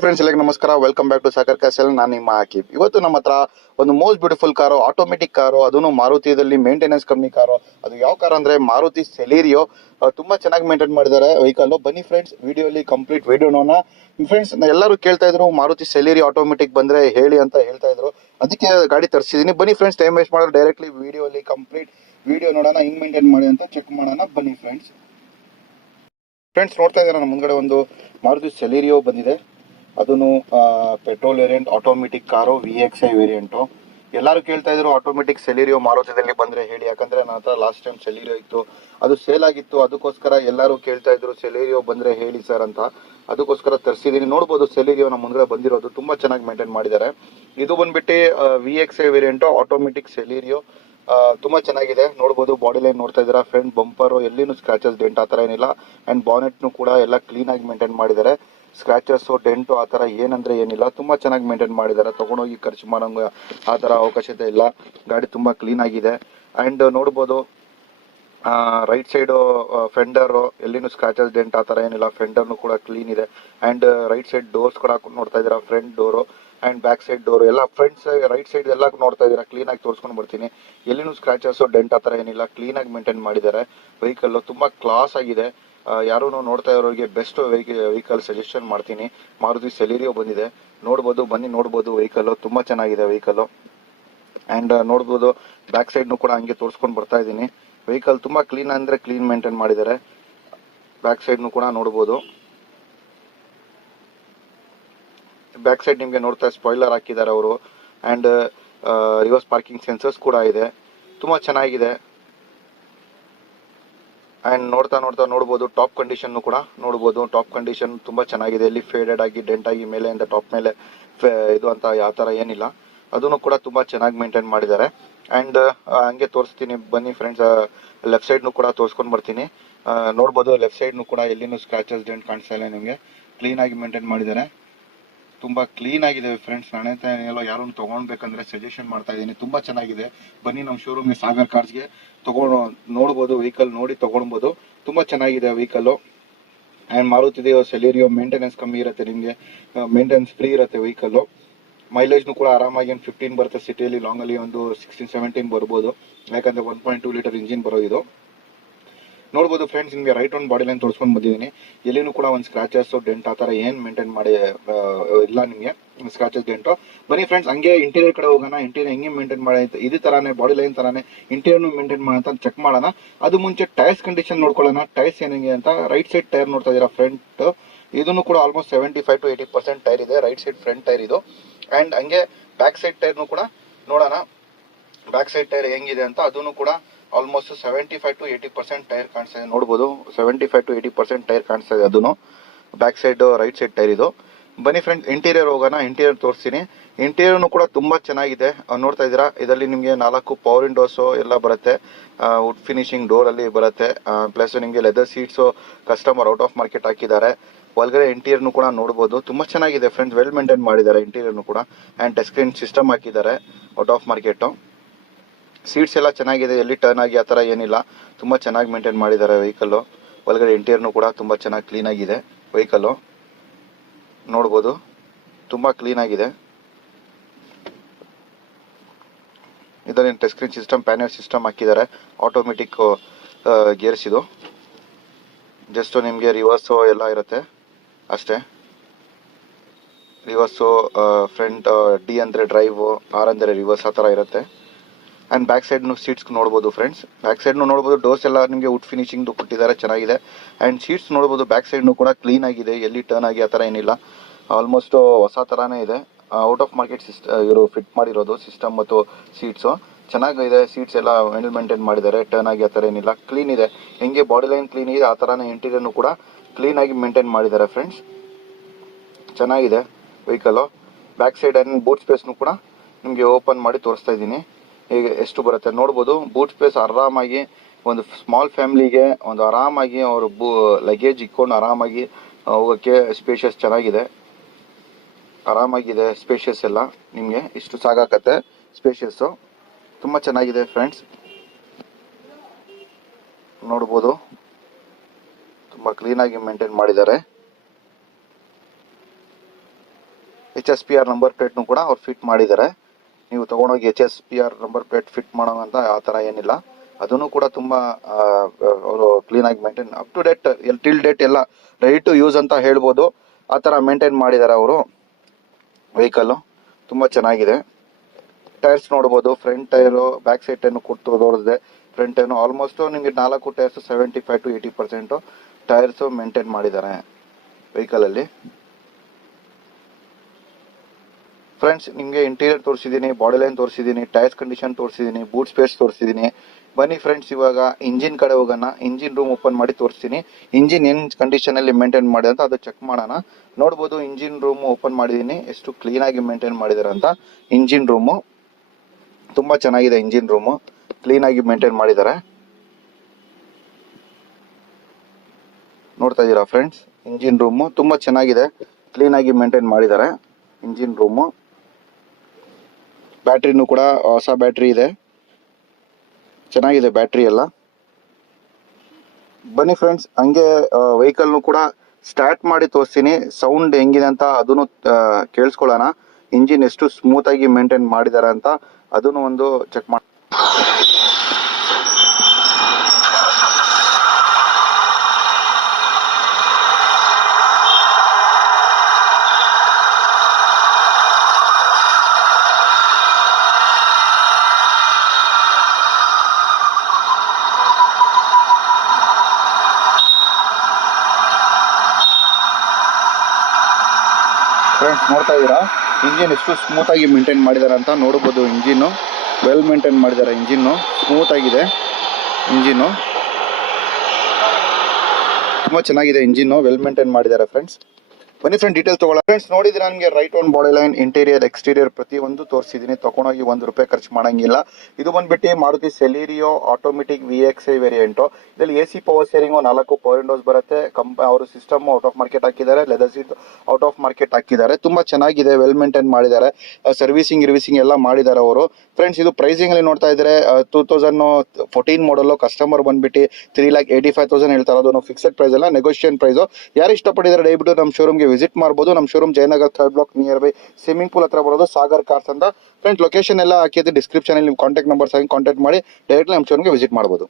Hi friends, ಎಲ್ಲರಿಗೂ ನಮಸ್ಕಾರ. Welcome back to Sagar castle. ನಾನು ನಿಮ್ಮ ಹಾಕಿ. ಇವತ್ತು ನಮ್ಮ ಹತ್ರ ಒಂದು most beautiful car, automatic car, ಅದನ್ನು ಮಾರುತಿಯಲ್ಲಿ ಮೇಂಟೆನೆನ್ಸ್ ಕಮ್ಮಿ ಕಾರು. ಅದು ಯಾವ ಕಾರು ಅಂದ್ರೆ ಮಾರುತಿ ಸೆಲೆರಿಯೋ. ತುಂಬಾ ಚೆನ್ನಾಗಿ ಮೇಂಟೈನ್ ಮಾಡಿದ್ದಾರೆ ವೆಹಿಕಲ್. ಬನ್ನಿ ಫ್ರೆಂಡ್ಸ್, ವಿಡಿಯೋಲಿ ಕಂಪ್ಲೀಟ್ ವಿಡಿಯೋ ನೋಡೋಣ. ಫ್ರೆಂಡ್ಸ್, ಎಲ್ಲರೂ ಕೇಳ್ತಾ ಇದ್ರು ಮಾರುತಿ ಸೆಲೆರಿಯೋ ಆಟೋಮೆಟಿಕ್ ಬಂದ್ರೆ ಹೇಳಿ ಅಂತ ಹೇಳ್ತಾ ಇದ್ರು. ಅದಕ್ಕೆ ಗಾಡಿ ತರಿಸಿದೀನಿ. ಬನ್ನಿ ಫ್ರೆಂಡ್ಸ್, ಟೈಮ್ ವೇಸ್ಟ್ ಮಾಡೋದು ಡೈರೆಕ್ಟ್ಲಿ ವಿಡಿಯೋಲಿ ಕಂಪ್ಲೀಟ್ ವಿಡಿಯೋ ನೋಡೋಣ, ಹಿಂಗ್ ಮೇಂಟೈನ್ ಮಾಡಿ ಅಂತ ಚೆಕ್ ಮಾಡೋಣ. ಬನ್ನಿ ಫ್ರೆಂಡ್ಸ್. ನೋಡ್ತಾ ಇದ್ದಾರೆ ನಮ್ಮ ಮುಂದ್ಗಡೆ ಒಂದು ಮಾರುತಿ ಸೆಲೆರಿಯೋ ಬಂದಿದೆ. ಅದನ್ನು petrol variant automatic car, VXI variant. ಎಲ್ಲರೂ ಕೇಳ್ತಾ ಇದ್ರು ಆಟೋಮೆಟಿಕ್ ಸೆಲೆರಿಯೋ ಮಾರುತಿದಲ್ಲಿ ಬಂದ್ರೆ ಹೇಳಿ, ಯಾಕಂದ್ರೆ ನನ್ನ ಹತ್ರ ಲಾಸ್ಟ್ ಟೈಮ್ ಸೆಲೆರಿಯೋ ಇತ್ತು, ಅದು ಸೇಲ್ ಆಗಿತ್ತು. ಅದಕ್ಕೋಸ್ಕರ ಎಲ್ಲರೂ ಕೇಳ್ತಾ ಇದ್ರು ಸೆಲೆರಿಯೋ ಬಂದ್ರೆ ಹೇಳಿ ಸರ್ ಅಂತ. ಅದಕ್ಕೋಸ್ಕರ ತರಿಸಿದೀನಿ. ನೋಡ್ಬೋದು ಸೆಲೆರಿಯೋ ನಮ್ಮ ಮುಂದೆ ಬಂದಿರೋದು ತುಂಬಾ ಚೆನ್ನಾಗಿ ಮೇಂಟೈನ್ ಮಾಡಿದ್ದಾರೆ. ಇದು ಬಂದ್ಬಿಟ್ಟು VXI ವೇರಿಯಂಟು ಆಟೋಮೆಟಿಕ್ ಸೆಲೆರಿಯೋ. ತುಂಬಾ ಚೆನ್ನಾಗಿದೆ. ನೋಡ್ಬೋದು ಬಾಡಿ ಲೈನ್ ನೋಡ್ತಾ ಇದ್ದೀರಾ. ಫ್ರಂಟ್ ಬಂಪರ್ ಎಲ್ಲಿನೂ ಸ್ಕ್ರಾಚಸ್ ಡೆಂಟ್ ಆ ಥರ ಏನಿಲ್ಲ. ಅಂಡ್ ಬಾನೆಟ್ನು ಕೂಡ ಎಲ್ಲ ಕ್ಲೀನ್ ಆಗಿ ಮೇಂಟೈನ್ ಮಾಡಿದ್ದಾರೆ. ಸ್ಕ್ರಾಚಸ್ ಡೆಂಟು ಆ ಥರ ಏನಂದ್ರೆ ಏನಿಲ್ಲ. ತುಂಬಾ ಚೆನ್ನಾಗಿ ಮೇಂಟೈನ್ ಮಾಡಿದ್ದಾರೆ. ತಗೊಂಡೋಗಿ ಖರ್ಚು ಮಾಡೋಂಗೆ ಆ ಥರ ಅವಕಾಶತೆ ಇಲ್ಲ. ಗಾಡಿ ತುಂಬಾ ಕ್ಲೀನ್ ಆಗಿದೆ. ಅಂಡ್ ನೋಡ್ಬೋದು ರೈಟ್ ಸೈಡು ಫೆಂಡರ್ ಎಲ್ಲಿನೂ ಸ್ಕ್ರಾಚಸ್ ಡೆಂಟ್ ಆ ಥರ ಏನಿಲ್ಲ. ಫೆಂಡರ್ನು ಕೂಡ ಕ್ಲೀನ್ ಇದೆ. ಅಂಡ್ ರೈಟ್ ಸೈಡ್ ಡೋರ್ಸ್ ಕೂಡ ನೋಡ್ತಾ ಇದ್ದೀರಾ. Front door and back side door ಎಲ್ಲ ಫ್ರಂಟ್ ಸೈಡ್ ರೈಟ್ ಸೈಡ್ ಎಲ್ಲ ನೋಡ್ತಾ ಇದ್ದೀರಾ. ಕ್ಲೀನ್ ಆಗಿ ತೋರಿಸ್ಕೊಂಡು ಬರ್ತೀನಿ. ಎಲ್ಲಿನೂ ಸ್ಕ್ರಾಚಸ್ ಡೆಂಟ್ ಆ ಥರ ಏನಿಲ್ಲ. ಕ್ಲೀನ್ ಆಗಿ ಮೇಂಟೈನ್ ಮಾಡಿದ್ದಾರೆ. ವೆಹಿಕಲ್ ತುಂಬಾ ಕ್ಲಾಸ್ ಆಗಿದೆ. ಯಾರು ನೋಡ್ತಾ ಇರೋರಿಗೆ ಬೆಸ್ಟ್ ವೆಹಿಕಲ್ ಸಜೆಷನ್ ಮಾಡ್ತೀನಿ. ಮಾರುತಿ ಸೆಲೆರಿಯೋ ಬಂದಿದೆ, ನೋಡ್ಬೋದು. ಬನ್ನಿ ನೋಡ್ಬೋದು. ವೆಹಿಕಲ್ ತುಂಬಾ ಚೆನ್ನಾಗಿದೆ ವೆಹಿಕಲ್. ಅಂಡ್ ನೋಡ್ಬೋದು ಬ್ಯಾಕ್ ಸೈಡ್ನು ಕೂಡ ಹಂಗೆ ತೋರಿಸ್ಕೊಂಡು ಬರ್ತಾ ಇದ್ದೀನಿ. ವೆಹಿಕಲ್ ತುಂಬಾ ಕ್ಲೀನ್ ಅಂದ್ರೆ ಕ್ಲೀನ್ ಮೇಂಟೈನ್ ಮಾಡಿದ್ದಾರೆ. ಬ್ಯಾಕ್ ಸೈಡ್ನು ಕೂಡ ನೋಡ್ಬೋದು. ಬ್ಯಾಕ್ ಸೈಡ್ ನಿಮಗೆ ನೋಡ್ತಾ ಸ್ಪಾಯ್ಲರ್ ಹಾಕಿದ್ದಾರೆ ಅವರು. ಅಂಡ್ ರಿವರ್ಸ್ ಪಾರ್ಕಿಂಗ್ ಸೆನ್ಸರ್ಸ್ ಕೂಡ ಇದೆ. ತುಂಬಾ ಚೆನ್ನಾಗಿದೆ. ಅಂಡ್ ನೋಡ್ಬೋದು ಟಾಪ್ ಕಂಡೀಷನ್ ಕೂಡ ನೋಡ್ಬೋದು. ಟಾಪ್ ಕಂಡೀಷನ್ ತುಂಬಾ ಚೆನ್ನಾಗಿದೆ. ಇಲ್ಲಿ ಫೇಡೆಡ್ ಆಗಿ ಡೆಂಟ್ ಆಗಿ ಮೇಲೆಯಿಂದ ಟಾಪ್ ಮೇಲೆ ಇದು ಅಂತ ಯಾವ ಥರ ಏನಿಲ್ಲ. ಅದನ್ನು ಕೂಡ ತುಂಬಾ ಚೆನ್ನಾಗಿ ಮೇಂಟೈನ್ ಮಾಡಿದ್ದಾರೆ. ಅಂಡ್ ಹಂಗೆ ತೋರಿಸ್ತೀನಿ ಬನ್ನಿ ಫ್ರೆಂಡ್ಸ್. ಲೆಫ್ಟ್ ಸೈಡ್ನು ಕೂಡ ತೋರಿಸ್ಕೊಂಡು ಬರ್ತೀನಿ. ನೋಡ್ಬೋದು ಲೆಫ್ಟ್ ಸೈಡ್ನು ಕೂಡ ಎಲ್ಲಿನೂ ಸ್ಕ್ರಾಚಸ್ ಡೆಂಟ್ ಕಾಣಿಸ್ತಾ ಇಲ್ಲ ನಿಮಗೆ. ಕ್ಲೀನ್ ಆಗಿ ಮೇಂಟೈನ್ ಮಾಡಿದ್ದಾರೆ. ತುಂಬಾ ಕ್ಲೀನ್ ಆಗಿದೆ ಫ್ರೆಂಡ್ಸ್. ನಾನೇನೋ ಯಾರನ್ನು ತಗೊಳ್ಬೇಕಂದ್ರೆ ಸಜೆಷನ್ ಮಾಡ್ತಾ ಇದ್ದೀನಿ. ತುಂಬಾ ಚೆನ್ನಾಗಿದೆ. ಬನ್ನಿ ನಮ್ಮ ಶೋರೂಮ್ಗೆ, ಸಾಗರ್ ಕಾರ್ಸ್ಗೆ ನೋಡ್ಬೋದು. ವೆಹಿಕಲ್ ನೋಡಿ ತಗೊಳ್ಬೋದು. ತುಂಬಾ ಚೆನ್ನಾಗಿದೆ vehicle. And Maruti Celerio maintenance ಕಮ್ಮಿ ಇರುತ್ತೆ ನಿಮಗೆ. ಮೇಂಟೆನೆನ್ಸ್ ಫ್ರೀ ಇರುತ್ತೆ ವೆಹಿಕಲ್. ಮೈಲೇಜ್ನು ಕೂಡ ಆರಾಮಾಗಿ 15 ಬರುತ್ತೆ. ಸಿಟಿಯಲ್ಲಿ ಲಾಂಗಲ್ಲಿ ಒಂದು 16-17 ಬರ್ಬೋದು. ಯಾಕಂದ್ರೆ 1.2 ಲೀಟರ್ ಇಂಜಿನ್ ಬರೋದು. ನೋಡ್ಬೋದು ಫ್ರೆಂಡ್ಸ್, ನಿಮಗೆ ರೈಟ್ ಒಂದು ಬಾಡಿ ಲೈನ್ ತೋರಿಸ್ಕೊಂಡು ಬಂದಿದ್ದೀನಿ. ಎಲ್ಲಿನೂ ಕೂಡ ಒಂದು ಸ್ಕ್ರಾಚಸ್ ಡೆಂಟ್ ಆ ಥರ ಏನು ಮೇಂಟೈನ್ ಮಾಡಿ ಇಲ್ಲ ನಿಮಗೆ ಸ್ಕ್ರಾಚಸ್ ಡೆಂಟು. ಬನ್ನಿ ಫ್ರೆಂಡ್ಸ್, ಹಂಗೆ ಇಂಟೀರಿಯರ್ ಕಡೆ ಹೋಗೋಣ. ಇಂಟೀರಿಯರ್ ಹೆಂಗೆ ಮೇಂಟೈನ್ ಮಾಡಿ ಇದೇ ಥರನೇ ಬಾಡಿ ಲೈನ್ ಥರನೇ ಇಂಟೀರಿಯರ್ನು ಮೇಂಟೈನ್ ಮಾಡೋಣ ಚೆಕ್ ಮಾಡೋಣ. ಅದು ಮುಂಚೆ ಟೈರ್ಸ್ ಕಂಡೀಷನ್ ನೋಡ್ಕೊಳ್ಳೋಣ. ಟೈರ್ಸ್ ಏನಿದೆ ಅಂತ. ರೈಟ್ ಸೈಡ್ ಟೈರ್ ನೋಡ್ತಾ ಇದ್ದೀರಾ. ಫ್ರಂಟ್ ಇದನ್ನು ಕೂಡ ಆಲ್ಮೋಸ್ಟ್ 75 to 80% ಟೈರ್ ಇದೆ. ರೈಟ್ ಸೈಡ್ ಫ್ರಂಟ್ ಟೈರ್ ಇದು. ಅಂಡ್ ಹಂಗೆ ಬ್ಯಾಕ್ ಸೈಡ್ ಟೈರ್ನು ಕೂಡ ನೋಡೋಣ. ಬ್ಯಾಕ್ ಸೈಡ್ ಟೈರ್ ಹೆಂಗಿದೆ ಅಂತ. ಅದನ್ನು ಕೂಡ ಆಲ್ಮೋಸ್ಟ್ 75 to 80% ಟೈರ್ ಕಾಣಿಸ್ತಾ ಇದೆ. ನೋಡ್ಬೋದು 75 to 80% ಟೈರ್ ಕಾಣಿಸ್ತಾ ಇದೆ. ಅದನ್ನು back side right side tyre ಇದು. ಬನ್ನಿ ಫ್ರೆಂಡ್, ಇಂಟೀರಿಯರ್ ಹೋಗೋಣ. ಇಂಟೀರಿಯರ್ ತೋರಿಸ್ತೀನಿ. ಇಂಟೀರಿಯರ್ನು ಕೂಡ ತುಂಬಾ ಚೆನ್ನಾಗಿದೆ. ನೋಡ್ತಾ ಇದ್ದೀರಾ. ಇದರಲ್ಲಿ ನಿಮಗೆ 4 ಪವರ್ ವಿಂಡೋಸು ಎಲ್ಲ ಬರುತ್ತೆ. ವುಡ್ ಫಿನಿಶಿಂಗ್ ಡೋರ್ ಅಲ್ಲಿ ಬರುತ್ತೆ. ಪ್ಲಸ್ ನಿಮಗೆ leather seats customer out of market ಹಾಕಿದ್ದಾರೆ. ಒಳಗಡೆ ಇಂಟೀರಿಯರ್ನು ಕೂಡ ನೋಡ್ಬೋದು. ತುಂಬಾ ಚೆನ್ನಾಗಿದೆ ಫ್ರೆಂಡ್ಸ್. ವೆಲ್ ಮೇಂಟೈನ್ ಮಾಡಿದ್ದಾರೆ ಇಂಟೀರಿಯರ್ನು ಕೂಡ. ಅಂಡ್ ಟಚ್ ಸ್ಕ್ರೀನ್ ಸಿಸ್ಟಮ್ ಹಾಕಿದ್ದಾರೆ ಔಟ್ ಆಫ್ ಮಾರ್ಕೆಟ್. ಸೀಟ್ಸ್ ಎಲ್ಲ ಚೆನ್ನಾಗಿದೆ. ಎಲ್ಲಿ ಟರ್ನ್ ಆಗಿ ಆ ಥರ ಏನಿಲ್ಲ. ತುಂಬ ಚೆನ್ನಾಗಿ ಮೇಂಟೈನ್ ಮಾಡಿದ್ದಾರೆ ವೆಹಿಕಲ್ಲು. ಒಳಗಡೆ ಇಂಟೀರಿಯರ್ನು ಕೂಡ ತುಂಬ ಚೆನ್ನಾಗಿ ಕ್ಲೀನ್ ಆಗಿದೆ ವೆಹಿಕಲ್ಲು. ನೋಡ್ಬೋದು ತುಂಬ ಕ್ಲೀನ್ ಆಗಿದೆ. ಇದರಲ್ಲಿ touch screen system, panel system ಹಾಕಿದ್ದಾರೆ. ಆಟೋಮೆಟಿಕ್ ಗೇರ್ಸ್ ಇದು. ಜಸ್ಟ್ ನಿಮಗೆ ರಿವರ್ಸು ಎಲ್ಲ ಇರುತ್ತೆ ಅಷ್ಟೇ. ರಿವರ್ಸು, ಫ್ರಂಟ್ D ಅಂದರೆ ಡ್ರೈವು, R ಅಂದರೆ ರಿವರ್ಸ್ ಆ ಥರ ಇರುತ್ತೆ. ಅಂಡ್ ಬ್ಯಾಕ್ ಸೈಡ್ ಸೀಟ್ಸ್ ನೋಡ್ಬೋದು ಫ್ರೆಂಡ್ಸ್. ಬ್ಯಾಕ್ ಸೈಡ್ ನೋಡ್ಬೋದು. ಡೋರ್ಸ್ ಎಲ್ಲ ನಿಮಗೆ ವುಡ್ ಫಿನಿಶಿಂಗ್ ಕೊಟ್ಟಿದ್ದಾರೆ, ಚೆನ್ನಾಗಿದೆ. ಅಂಡ್ ಸೀಟ್ಸ್ ನೋಡ್ಬೋದು. ಬ್ಯಾಕ್ ಸೈಡ್ನು ಕೂಡ ಕ್ಲೀನ್ ಆಗಿದೆ. ಎಲ್ಲಿ ಟರ್ನ್ ಆಗಿ ಆ ಥರ ಏನಿಲ್ಲ. ಆಲ್ಮೋಸ್ಟ್ ಹೊಸ ಥರನೇ ಇದೆ. ಔಟ್ ಆಫ್ ಮಾರ್ಕೆಟ್ ಇವರು ಫಿಟ್ ಮಾಡಿರೋದು ಸಿಸ್ಟಮ್ ಮತ್ತು ಸೀಟ್ಸು ಚೆನ್ನಾಗಿದೆ. ಸೀಟ್ಸ್ ಎಲ್ಲ ವೆಲ್ ಮೇಂಟೈನ್ ಮಾಡಿದ್ದಾರೆ. ಟರ್ನ್ ಆಗಿ ಆ ಥರ ಏನಿಲ್ಲ. ಕ್ಲೀನ್ ಇದೆ. ಹೆಂಗೆ ಬಾಡಿ ಲೈನ್ ಕ್ಲೀನ್ ಇದೆ ಆ ಥರನೇ ಇಂಟೀರಿಯರ್ನು ಕೂಡ ಕ್ಲೀನ್ ಆಗಿ ಮೇಂಟೈನ್ ಮಾಡಿದ್ದಾರೆ ಫ್ರೆಂಡ್ಸ್. ಚೆನ್ನಾಗಿದೆ vehicle. Back side and boot ಸ್ಪೇಸ್ನು ಕೂಡ ನಿಮಗೆ ಓಪನ್ ಮಾಡಿ ತೋರಿಸ್ತಾ ಇದ್ದೀನಿ. ಈಗ ಎಷ್ಟು ಬರುತ್ತೆ ನೋಡ್ಬೋದು. ಬೂಟ್ ಸ್ಪೇಸ್ ಆರಾಮಾಗಿ ಒಂದು ಸ್ಮಾಲ್ ಫ್ಯಾಮಿಲಿಗೆ ಒಂದು ಆರಾಮಾಗಿ ಅವರು ಲಗೇಜ್ ಇಟ್ಕೊಂಡು ಆರಾಮಾಗಿ ಹೋಗೋಕ್ಕೆ ಸ್ಪೇಷಿಯಸ್ ಚೆನ್ನಾಗಿದೆ. ಆರಾಮಾಗಿದೆ ಸ್ಪೇಷಿಯಸ್ ಎಲ್ಲ. ನಿಮಗೆ ಇಷ್ಟು ಸಾಕಾಗತ್ತೆ ಸ್ಪೇಷಿಯಸ್ಸು. ತುಂಬ ಚೆನ್ನಾಗಿದೆ ಫ್ರೆಂಡ್ಸ್. ನೋಡ್ಬೋದು ತುಂಬ ಕ್ಲೀನಾಗಿ ಮೇಂಟೈನ್ ಮಾಡಿದ್ದಾರೆ. HSPR ನಂಬರ್ ಪ್ಲೇಟ್ನು ಕೂಡ ಅವ್ರು ಫಿಟ್ ಮಾಡಿದ್ದಾರೆ. ನೀವು ತೊಗೊಂಡೋಗಿ HSPR ನಂಬರ್ ಪ್ಲೇಟ್ ಫಿಟ್ ಮಾಡೋಂಥ ಆ ಥರ ಏನಿಲ್ಲ. ಅದನ್ನು ಕೂಡ ತುಂಬ ಅವರು ಕ್ಲೀನಾಗಿ maintain up to date till date ಎಲ್ಲ ರೆಡಿ ಟು ಯೂಸ್ ಅಂತ ಹೇಳ್ಬೋದು. ಆ ಥರ ಮೇಂಟೈನ್ ಮಾಡಿದ್ದಾರೆ ಅವರು ವೆಹಿಕಲ್ಲು. ತುಂಬ ಚೆನ್ನಾಗಿದೆ. ಟೈರ್ಸ್ ನೋಡ್ಬೋದು, ಫ್ರಂಟ್ ಟೈರು ಬ್ಯಾಕ್ ಸೈಡ್ ಟೈರ್ನು ಕೊಟ್ಟು ತೋರಿಸಿದೆ. ಫ್ರಂಟ್ ಟೈರ್ನು ಆಲ್ಮೋಸ್ಟು ನಿಮಗೆ 4 ಟೈರ್ಸು 75 to 80% ಟೈರ್ಸು ಮೇಂಟೈನ್ ಮಾಡಿದ್ದಾರೆ ವೆಹಿಕಲಲ್ಲಿ. ಫ್ರೆಂಡ್ಸ್, ನಿಮಗೆ ಇಂಟೀರಿಯರ್ ತೋರಿಸಿದ್ದೀನಿ, ಬಾಡಿ ಲೈನ್ ತೋರಿಸಿದ್ದೀನಿ, ಟೈರ್ಸ್ ಕಂಡೀಷನ್ ತೋರಿಸಿದ್ದೀನಿ, ಬೂಟ್ ಸ್ಪೇಸ್ ತೋರಿಸಿದ್ದೀನಿ. ಬನ್ನಿ ಫ್ರೆಂಡ್ಸ್, ಇವಾಗ ಇಂಜಿನ್ ಕಡೆ ಹೋಗೋಣ. ಇಂಜಿನ್ ರೂಮ್ ಓಪನ್ ಮಾಡಿ ತೋರಿಸ್ತೀನಿ. ಇಂಜಿನ್ ಏನು ಕಂಡೀಷನಲ್ಲಿ ಮೇಂಟೈನ್ ಮಾಡಿದೆ ಅಂತ ಅದು ಚೆಕ್ ಮಾಡೋಣ. ನೋಡ್ಬೋದು, ಇಂಜಿನ್ ರೂಮ್ ಓಪನ್ ಮಾಡಿದ್ದೀನಿ, ಎಷ್ಟು ಕ್ಲೀನಾಗಿ ಮೇಂಟೈನ್ ಮಾಡಿದ್ದಾರೆ ಅಂತ. ಇಂಜಿನ್ ರೂಮು ತುಂಬ ಚೆನ್ನಾಗಿದೆ. ಇಂಜಿನ್ ರೂಮು ಕ್ಲೀನಾಗಿ ಮೇಂಟೈನ್ ಮಾಡಿದ್ದಾರೆ. ನೋಡ್ತಾ ಇದ್ದೀರಾ ಫ್ರೆಂಡ್ಸ್, ಇಂಜಿನ್ ರೂಮು ತುಂಬ ಚೆನ್ನಾಗಿದೆ, ಕ್ಲೀನಾಗಿ ಮೇಂಟೈನ್ ಮಾಡಿದ್ದಾರೆ ಇಂಜಿನ್ ರೂಮು. ಬ್ಯಾಟ್ರಿನೂ ಕೂಡ ಹೊಸ ಬ್ಯಾಟ್ರಿ ಇದೆ, ಚೆನ್ನಾಗಿದೆ ಬ್ಯಾಟ್ರಿ ಎಲ್ಲ. ಬನ್ನಿ ಫ್ರೆಂಡ್ಸ್, ಹಂಗೆ ವೆಹಿಕಲ್ನು ಕೂಡ ಸ್ಟಾರ್ಟ್ ಮಾಡಿ ತೋರಿಸ್ತೀನಿ. ಸೌಂಡ್ ಹೆಂಗಿದೆ ಅಂತ ಅದನ್ನು ಕೇಳಿಸ್ಕೊಳ್ಳೋಣ. ಇಂಜಿನ್ ಎಷ್ಟು ಸ್ಮೂತಾಗಿ ಮೇಂಟೈನ್ ಮಾಡಿದ್ದಾರೆ ಅಂತ ಅದನ್ನು ಒಂದು ಚೆಕ್ ಮಾಡಿ. ಫ್ರೆಂಡ್ಸ್, ನೋಡ್ತಾ ಇದ್ದೀರಾ ಇಂಜಿನ್ ಎಷ್ಟು ಸ್ಮೂತಾಗಿ ಮೇಂಟೈನ್ ಮಾಡಿದ್ದಾರೆ ಅಂತ ನೋಡ್ಬೋದು. ಇಂಜಿನ್ನು ವೆಲ್ ಮೇಂಟೈನ್ ಮಾಡಿದ್ದಾರೆ. ಇಂಜಿನ್ನು ಸ್ಮೂತಾಗಿದೆ. ಇಂಜಿನ್ನು ತುಂಬ ಚೆನ್ನಾಗಿದೆ. ಇಂಜಿನ್ನು ವೆಲ್ ಮೇಂಟೈನ್ ಮಾಡಿದ್ದಾರೆ ಫ್ರೆಂಡ್ಸ್. ಬನ್ನಿ ಫ್ರೆಂಡ್, ಡೀಟೇಲ್ಸ್ ತೊಗೊಳ್ಳೋಣ. ಫ್ರೆಂಡ್ಸ್, ನೋಡಿದ್ರೆ ನನಗೆ right on body line, interior, exterior ಪ್ರತಿಯೊಂದು ತೋರಿಸಿದ್ದೀನಿ. ತೊಗೊಂಡೋಗಿ ₹1 ಖರ್ಚು ಮಾಡೋಂಗಿಲ್ಲ. ಇದು ಬಂದ್ಬಿಟ್ಟು ಮಾರುತಿ ಸೆಲೀರಿಯೋ ಆಟೋಮೆಟಿಕ್ VXI ವೇರಿಯಂಟು. ಇದರಲ್ಲಿ AC power steering, 4 power Windows ಬರುತ್ತೆ. ಅವರು ಸಿಸ್ಟಮ್ ಔಟ್ ಆಫ್ ಮಾರ್ಕೆಟ್ ಹಾಕಿದ್ದಾರೆ, leather seat out of market ಹಾಕಿದ್ದಾರೆ. ತುಂಬ ಚೆನ್ನಾಗಿದೆ, ವೆಲ್ ಮೇಂಟೈನ್ ಮಾಡಿದ್ದಾರೆ. ಸರ್ವಿಸಿಂಗ್ ಎಲ್ಲ ಮಾಡಿದ್ದಾರೆ ಅವರು. ಫ್ರೆಂಡ್ಸ್, ಇದು ಪ್ರೈಸಿಂಗಲ್ಲಿ ನೋಡ್ತಾ ಇದ್ದಾರೆ 2014 ಮಾಡಲು. ಕಸ್ಟಮರ್ ಬಂದ್ಬಿಟ್ಟು 3,85,000 ಹೇಳ್ತಾರೆ. ಅದು ಫಿಕ್ಸೆಡ್ ಪ್ರೈಸ್ ಅಲ್ಲ, ನೆಗೋಷಿಯೇಷನ್ ಪ್ರೈಸು. ಯಾರು ಇಷ್ಟಪಟ್ಟಿದ್ದಾರೆ ದಯವಿಟ್ಟು ನಮ್ಮ ಶೋರೂಮ್ಗೆ ವಿಸಿಟ್ ಮಾಡ್ಬೋದು. ನಮ್ಮ showroom Jayanagar 3rd block nearby swimming pool ಹತ್ರ ಬರೋದು, ಸಾಗರ್ ಕಾರ್ಸ್ ಅಂತ. ಫ್ರೆಂಡ್ಸ್, ಲೊಕೇಶನ್ ಎಲ್ಲ ಹಾಕಿದ್ದು ಡಿಸ್ಕ್ರಿಪ್ಷನಲ್ಲಿ. ನಿಮ್ಮ ಕಾಂಟ್ಯಾಕ್ಟ್ ನಂಬರ್ಸ್ ಆಗಿ ಕಾಂಟ್ಯಾಕ್ಟ್ ಮಾಡಿ ಡೈರೆಕ್ಟ್ಲಿ ನಮ್ಮ ಶೋರೂಮ್ಗೆ ವಿಸಿಟ್ ಮಾಡ್ಬೋದು.